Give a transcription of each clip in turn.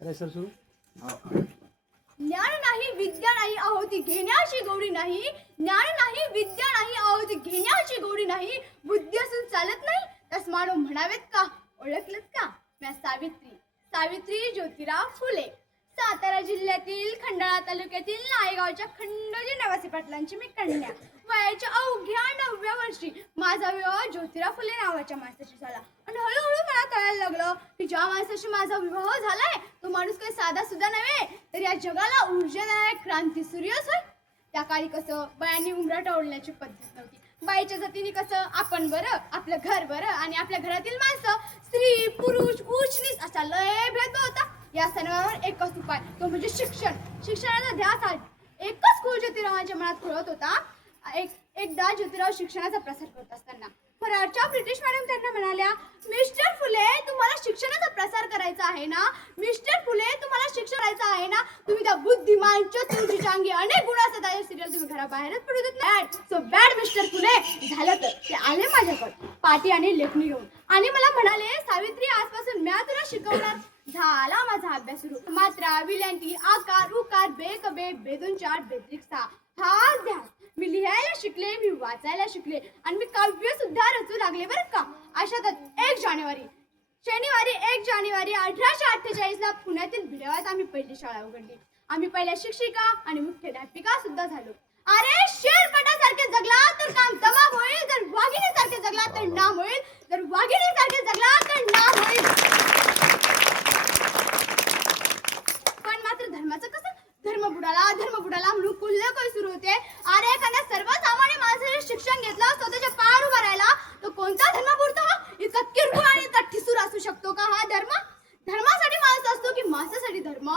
Sir सुरू. ज्ञान नाही विद्या नाही अहो ती घेण्याची गोडी नाही. ज्ञान नाही विद्या नाही अहो ती घेण्याची गोडी नाही. बुद्धी असून चालत नाही तस मानव म्हणावेत का. ओळखलत का मी सावित्री सावित्री ज्योतिराव फुले. सातारा जिल्ह्यातील खंडाळा तालुक्यातील नायगावच्या खंडोजी नवासी पाटलांची मी कन्या. वयाच्या अवघ्या 9व्या वर्षी माझा विवाह ज्योतिराव फुले नावाच्या माणसाशी झाला. आणि हळूहळू मला कळायला लागलं की ज्या माणसाशी माझा विवाह झालाय तो माणूस काही साधा सुद्धा नव्हे तर या जगाला ऊर्जादायक क्रांती सूर्यच होय. त्या काळी कसं बायांनी उंबराट ओढण्याची पद्धत नव्हती. बाईच्या जातीने कसं आपण बरं आपलं घर बरं आणि आपल्या घरातील माणसं स्त्री पुरुष उच्च नीच असा लय भेदभाव होता. या सर्वांवर एकच उपाय तो म्हणजे शिक्षण. शिक्षणाचा ध्यास एकच खूळ ज्योतिरावांच्या मनात खुळत होता. एकदा ज्योतिराव शिक्षणाचा प्रसार करत असताना फरारच्या ब्रिटिश मॅडम त्यांना म्हणाल्या, मिस्टर फुले तुम्हाला शिक्षणाचा प्रसार करायचा आहे ना. मिस्टर फुले तुम्हाला शिक्षण करायचं आहे ना. तुम्ही त्या बुद्धिमानच्या तुमच्या अंगी अनेक गुण असतात. सिरियल तुम्ही घराबाहेरच पडू देत नाही. सो बॅड मिस्टर फुले. झालं तर ते आले माझ्याकडे पाटी आणि लेखणी घेऊन आणि मला म्हणाले, सावित्री आजपासून मी तुला शिकवणार. झाला माझा अभ्यास सुरू. मात्रा विलांटी आकार उकार बेकबे बेदून चार बेत्रिक सहा हा ध्यास. मी लिहायला शिकले मी वाचायला शिकले आणि मी काव्य सुद्धा रचू लागले बरं का. अशातच 1 जानेवारी शनिवारी 1 जानेवारी 1848 ला पुण्यातील भिडेवात आम्ही पहिली शाळा उघडली. आम्ही पहिल्या शिक्षिका आणि मुख्याध्यापिका सुद्धा झालो. अरे शेरपटासारखे जगला तर काम तमाम होईल. जर वाघिणीसारखे जगला तर नाम होईल. जर वाघिणीसारखे जगला तर नाम होईल. पण मात्र धर्माचं कसं. धर्म बुडाला म्हणून कुल्ले काही सुरू होते. अरे एखाद्या सर्वसामान्य माणसाने शिक्षण घेतलं स्वतःच्या पायावर उभा राहिला तो कोणता धर्म बुडतो. इतका किरकोळ आणि इतका ठिसूर असू शकतो का हा धर्म. धर्मासाठी माणूस असतो की माणसासाठी धर्म.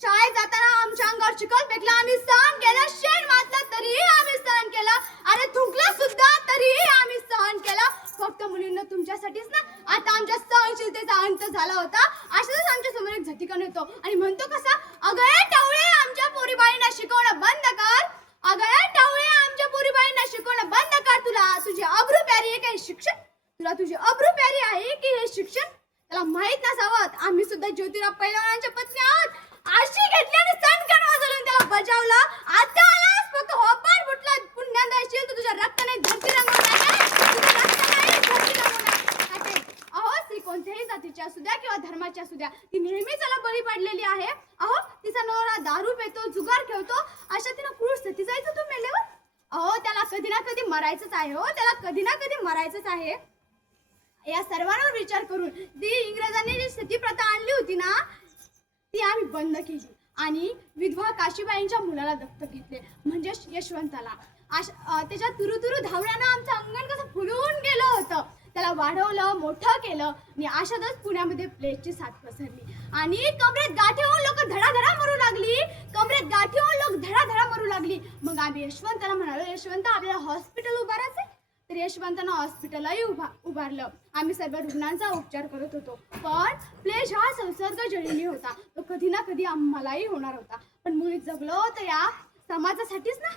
शाळेत जाताना आमच्या अंगावर चिखल फेकला आम्ही सहन केलं. शेण मातलं तरीही आम्ही सहन केलं. अरे थुंकलं सुद्धा तरीही आम्ही सहन केलं. फक्त मुलींना तुमच्यासाठीच ना. आता आमच्या सहनशीलतेचा अंत झाला होता. अशाच आमच्या समोर एक झटिकन येतो आणि म्हणतो कसा, अगं टवळे आमच्या पोरीबाईंना शिकवणं बंद कर. अगं टवळे आमच्या पोरीबाईंना शिकवणं बंद कर. तुला तुझी अब्रू प्यारी आहे काही शिक्षण. तुला तुझी अब्रू प्यारी आहे की हे शिक्षण. त्याला माहित नसावं आम्ही सुद्धा ज्योतिराव पैलवानांच्या पत्नी आहोत. आशी घेतली आणि सणकण वाजवून त्याला बजावला. आता आलास फक्त होपार फुटला. पुण्यांदा येशील तू तुझ्या रक्ताने धरती रंगवणार अहो. स्त्री कोणत्याही जातीची असू द्या किंवा धर्माची असू द्या ती नेहमीच त्याला बळी पडलेली आहे. अहो तिचा नवरा दारू पितो जुगार खेळतो अशा तिला क्रूर सती जायचं तू मेल्यावर. अहो त्याला कधी ना कधी मरायचंच आहे. हो त्याला कधी ना कधी मरायचंच आहे. या सर्वांवर विचार करून ती इंग्रजांनी जी सती प्रथा आणली होती ना ती आम्ही बंद केली आणि विधवा काशीबाईंच्या मुलाला दत्तक घेतले म्हणजे यशवंताला. त्याच्या तुरुतुरु धावण्यानं आमचं अंगण कसं फुलून गेलं होतं. त्याला वाढवलं मोठं केलं आणि अशातच पुण्यामध्ये प्लेगची साथ पसरली आणि कमरेत गाठी होऊन लोक धडाधडा मरू लागली. कमरेत गाठी होऊन लोक धडाधडा मरू लागली. मग आम्ही यशवंताला म्हणालो, यशवंत आपल्याला हॉस्पिटल उभारायचंय. तर यशवंतानं हॉस्पिटलही उभारलं. आम्ही सर्व रुग्णांचा उपचार करत होतो. पण प्लेग हा संसर्गजन्य होता. तो कधी ना कधी आम्हालाही होणार होता. पण मुळीत जगलो तर या समाजासाठीच ना.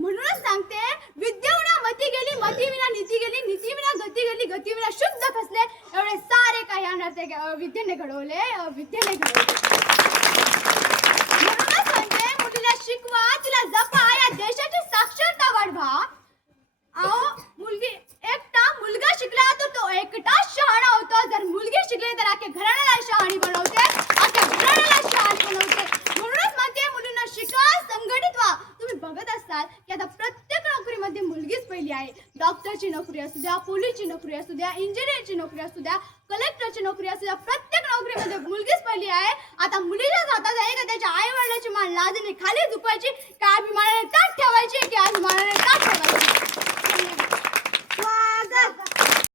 म्हणूनच सांगते, विद्या विना मती गेली, मती विना नीती गेली, नीती विना गती गेली, गती विना शुद्ध फसले. एवढे सारे काही अनर्थ विद्येने घडवले विद्येने घडवले. म्हणूनच सांगते, मुलीला शिकवा तिला जपा या देशाची साक्षरता वाढवा. अहो मुलगा शिकला तर तो एकटा शहाणा होतो. जर मुलगी शिकली तर अख्ख्या घराण्याला शहाणी बनवते. अख्ख्या घराण्याला शहाणी बनवते. म्हणूनच म्हणते मुलींना शिका संघटित व्हा. तुम्ही बघत असाल की आता प्रत्येक नोकरीमध्ये मुलगीच पहिली आहे. डॉक्टरची नोकरी असू द्या, पोलीसची नोकरी असू द्या, इंजिनियरची नोकरी असू द्या, कलेक्टरची नोकरी असू द्या, प्रत्येक नोकरीमध्ये मुलगीच पहिली आहे. आता मुलीच्या हातात आहे का त्याच्या आई वडिलांची मान लाजेने खाली झुकवायची का अभिमानाने ताट ठेवायची की अभिमानाने ताट ठेवायची.